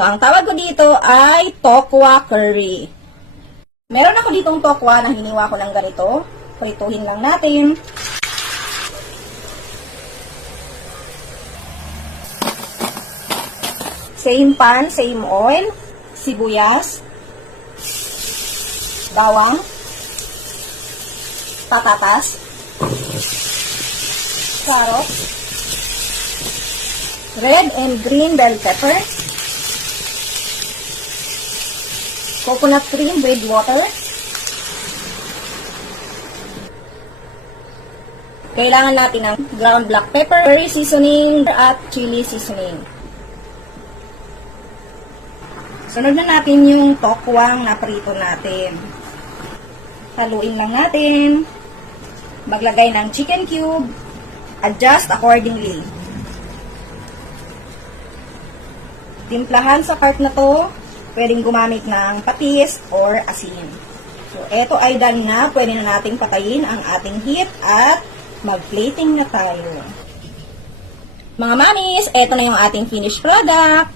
So, ang tawag ko dito ay tokwa curry. Meron ako ditong tokwa na hiniwa ko ng ganito. Prituhin lang natin. Same pan, same oil, sibuyas, bawang, patatas, carrots, red and green bell pepper, coconut cream with water. Kailangan natin ng ground black pepper, curry seasoning, at chili seasoning. Sunod na natin yung tokwang na prito natin. Haluin lang natin. Maglagay ng chicken cube. Adjust accordingly. Timplahan sa part na to. Pwedeng gumamit ng patis or asin. So, eto ay done na. Pwede na nating patayin ang ating heat at mag-plating na tayo. Mga mamis, eto na yung ating finished product.